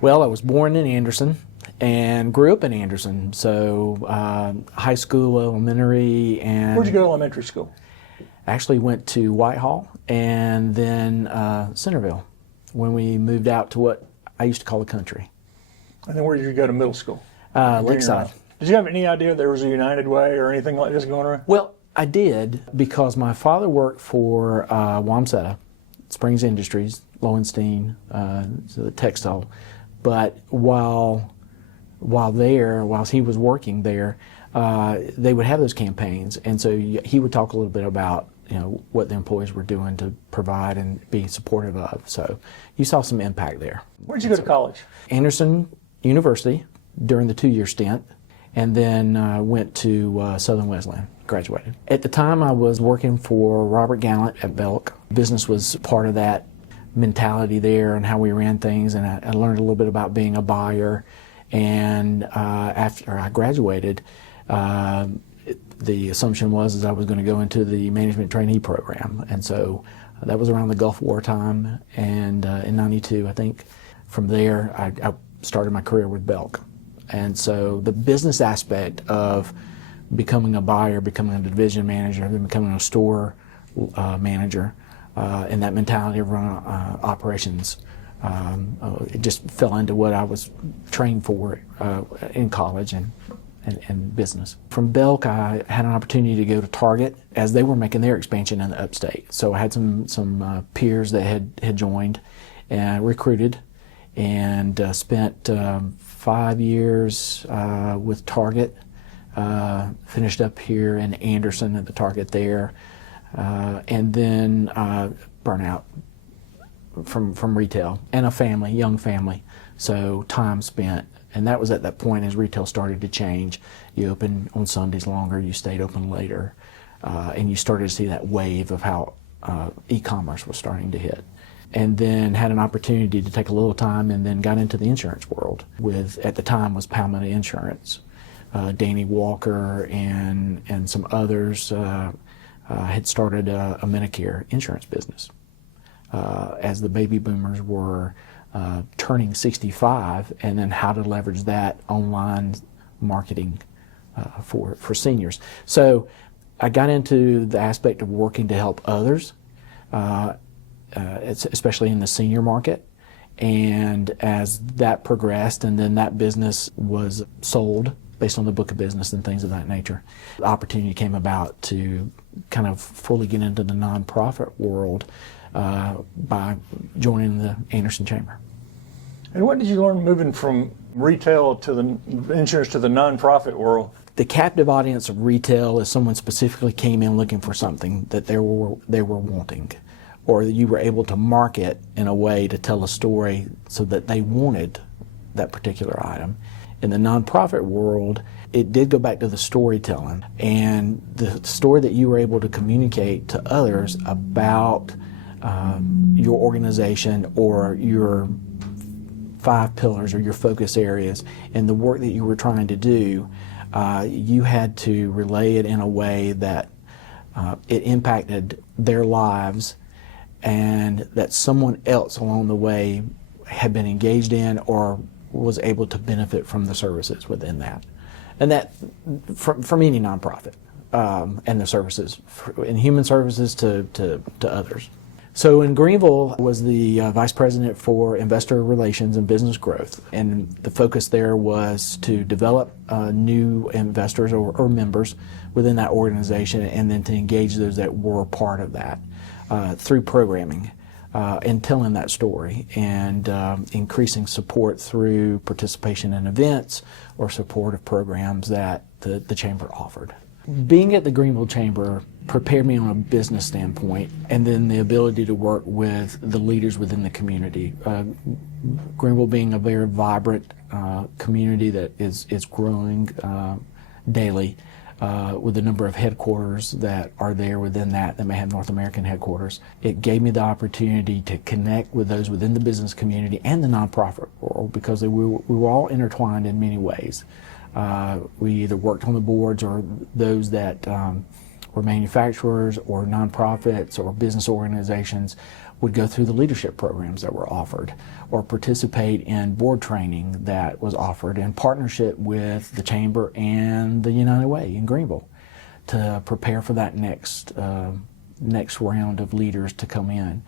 Well, I was born in Anderson and grew up in Anderson, so high school, elementary, and... Where'd you go to elementary school? Actually went to Whitehall and then Centerville when we moved out to what I used to call the country. And then where did you go to middle school? Lakeside. Did you have any idea there was a United Way or anything like this going around? Well, I did, because my father worked for Wamsutta, Springs Industries, Lowenstein, so the textile. But while he was working there, they would have those campaigns, and so he would talk a little bit about what the employees were doing to provide and be supportive of. So you saw some impact there. Where did you go to college? Anderson University during the 2-year stint, and then went to Southern Wesleyan. Graduated. At the time, I was working for Robert Gallant at Belk. Business was part of that mentality there and how we ran things, and I learned a little bit about being a buyer. And after I graduated, the assumption was I was going to go into the management trainee program, and so that was around the Gulf War time, and in '92, I think. From there, I started my career with Belk, and so the business aspect of becoming a buyer, becoming a division manager, then becoming a store manager, and that mentality of running operations, it just fell into what I was trained for in college and business. From Belk, I had an opportunity to go to Target as they were making their expansion in the upstate. So I had some peers that had joined and recruited, and spent 5 years with Target. Finished up here in Anderson at the Target there. And then burnout from retail and a family, young family, so time spent. And that was at that point as retail started to change. You opened on Sundays longer, you stayed open later, and you started to see that wave of how e-commerce was starting to hit. And then had an opportunity to take a little time, and then got into the insurance world with, at the time, was Palmetto Insurance. Danny Walker and some others had started a Medicare insurance business. As the baby boomers were turning 65, and then how to leverage that online marketing for seniors. So I got into the aspect of working to help others, especially in the senior market. And as that progressed, and then that business was sold based on the book of business and things of that nature, the opportunity came about to kind of fully get into the nonprofit world by joining the Anderson Chamber. And what did you learn moving from retail to the insurance to the nonprofit world? The captive audience of retail is someone specifically came in looking for something that they were wanting, or that you were able to market in a way to tell a story so that they wanted that particular item. In the nonprofit world, it did go back to the storytelling and the story that you were able to communicate to others about your organization or your 5 pillars or your focus areas and the work that you were trying to do. You had to relay it in a way that it impacted their lives, and that someone else along the way had been engaged in or was able to benefit from the services within that. And that from any nonprofit and the services, in human services to others. So in Greenville, I was the Vice President for Investor Relations and Business Growth, and the focus there was to develop new investors or members within that organization, and then to engage those that were part of that through programming and telling that story, and increasing support through participation in events or supportive programs that the Chamber offered. Being at the Greenville Chamber prepared me on a business standpoint, and then the ability to work with the leaders within the community. Greenville being a very vibrant community that is growing daily, with the number of headquarters that are there within that may have North American headquarters. It gave me the opportunity to connect with those within the business community and the nonprofit world, because we were all intertwined in many ways. We either worked on the boards, or those that were manufacturers or nonprofits or business organizations would go through the leadership programs that were offered, or participate in board training that was offered in partnership with the Chamber and the United Way in Greenville to prepare for that next round of leaders to come in.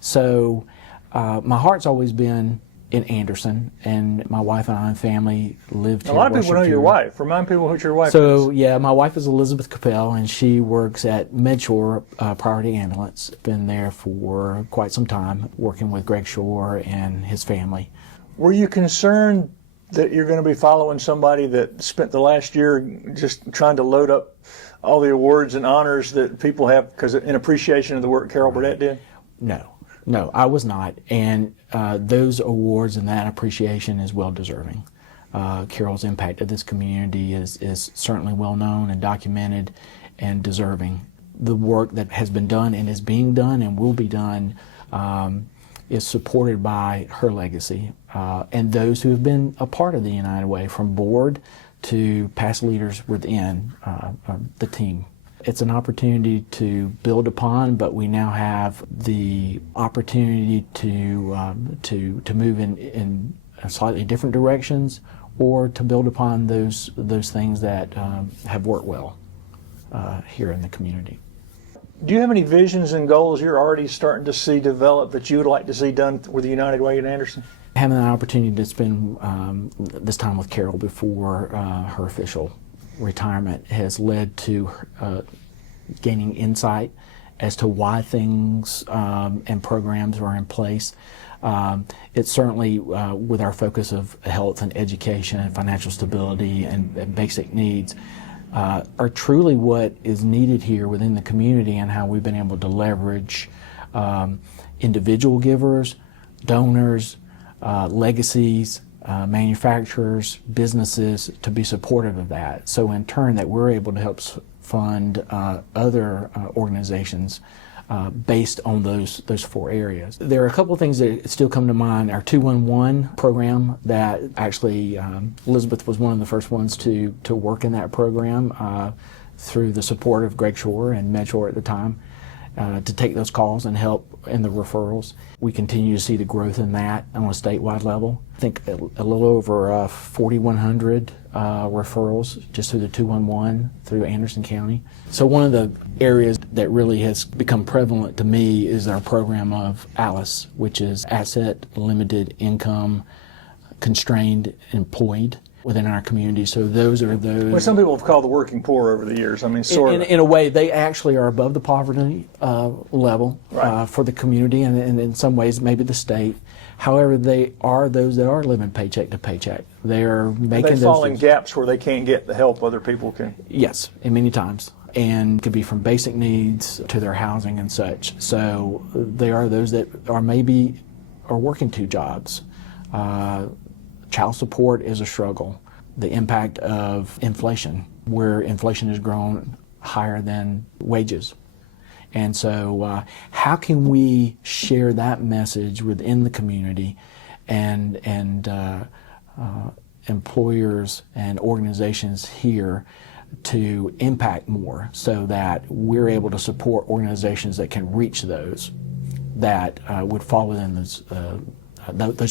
So my heart's always been in Anderson, and my wife and I and family lived here. A lot of people know your wife. Remind people who your wife is. So, yeah, my wife is Elizabeth Capell, and she works at Medshore Priority Ambulance. Been there for quite some time, working with Greg Shore and his family. Were you concerned that you're going to be following somebody that spent the last year just trying to load up all the awards and honors that people have because in appreciation of the work Carol Burdett did? No, I was not, and those awards and that appreciation is well deserving. Carol's impact at this community is certainly well known and documented and deserving. The work that has been done and is being done and will be done is supported by her legacy and those who have been a part of the United Way, from board to past leaders within the team. It's an opportunity to build upon, but we now have the opportunity to move in slightly different directions, or to build upon those things that have worked well here in the community. Do you have any visions and goals you're already starting to see develop that you would like to see done with the United Way in Anderson? Having an opportunity to spend this time with Carol before her official retirement has led to gaining insight as to why things and programs are in place. It's certainly with our focus of health and education and financial stability and basic needs are truly what is needed here within the community, and how we've been able to leverage individual givers, donors, legacies, manufacturers, businesses to be supportive of that. So in turn, that we're able to help fund other organizations based on those four areas. There are a couple of things that still come to mind. Our 211 program, that actually Elizabeth was one of the first ones to work in that program through the support of Greg Shore and Medshore at the time. To take those calls and help in the referrals. We continue to see the growth in that on a statewide level. I think a little over 4,100 referrals just through the 211 through Anderson County. So one of the areas that really has become prevalent to me is our program of ALICE, which is Asset Limited Income Constrained Employed, within our community. So those are those. Well, some people have called the working poor over the years. I mean, sort of. In a way, they actually are above the poverty level for the community, and in some ways, maybe the state. However, they are those that are living paycheck to paycheck. They are making they fall in gaps where they can't get the help other people can. Yes, and many times. And it could be from basic needs to their housing and such. So they are those that are working two jobs. Child support is a struggle. The impact of inflation, where inflation has grown higher than wages. And so how can we share that message within the community and employers and organizations here to impact more, so that we're able to support organizations that can reach those that would fall within those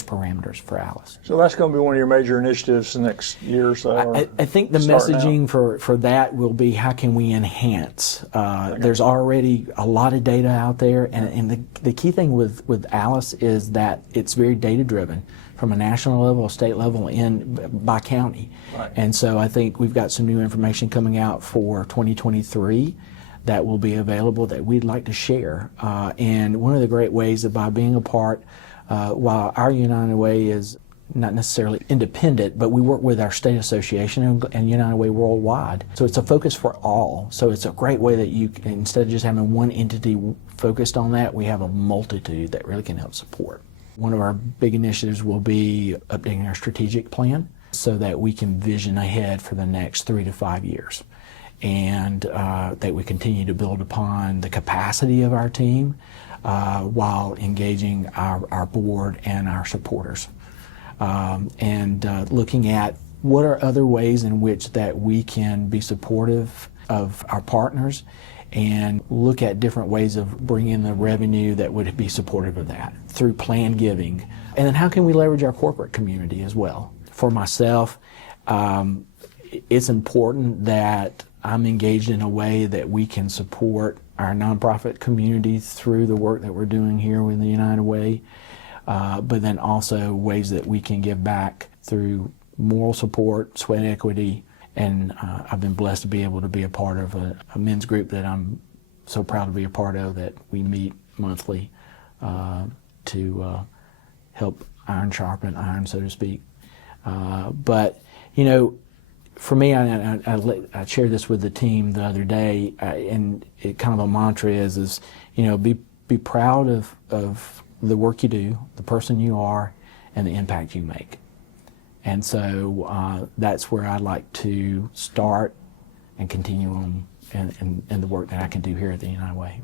parameters for ALICE. So that's going to be one of your major initiatives the next year or so? I think the messaging for that will be, how can we enhance? There's already a lot of data out there, and the key thing with ALICE is that it's very data driven from a national level, a state level, and by county. Right. And so I think we've got some new information coming out for 2023 that will be available that we'd like to share. And one of the great ways, by being a part, while our United Way is not necessarily independent, but we work with our state association and United Way worldwide. So it's a focus for all. So it's a great way that you, instead of just having one entity focused on that, we have a multitude that really can help support. One of our big initiatives will be updating our strategic plan so that we can vision ahead for the next 3 to 5 years. and that we continue to build upon the capacity of our team while engaging our board and our supporters. And looking at what are other ways in which that we can be supportive of our partners and look at different ways of bringing in the revenue that would be supportive of that through planned giving. And then how can we leverage our corporate community as well? For myself, it's important that I'm engaged in a way that we can support our nonprofit community through the work that we're doing here with the United Way, but then also ways that we can give back through moral support, sweat equity, and I've been blessed to be able to be a part of a men's group that I'm so proud to be a part of, that we meet monthly to help iron sharpen iron, so to speak. But, you know, for me, I shared this with the team the other day, and it kind of a mantra is you know, be proud of the work you do, the person you are, and the impact you make. And so that's where I'd like to start and continue on in the work that I can do here at the United Way.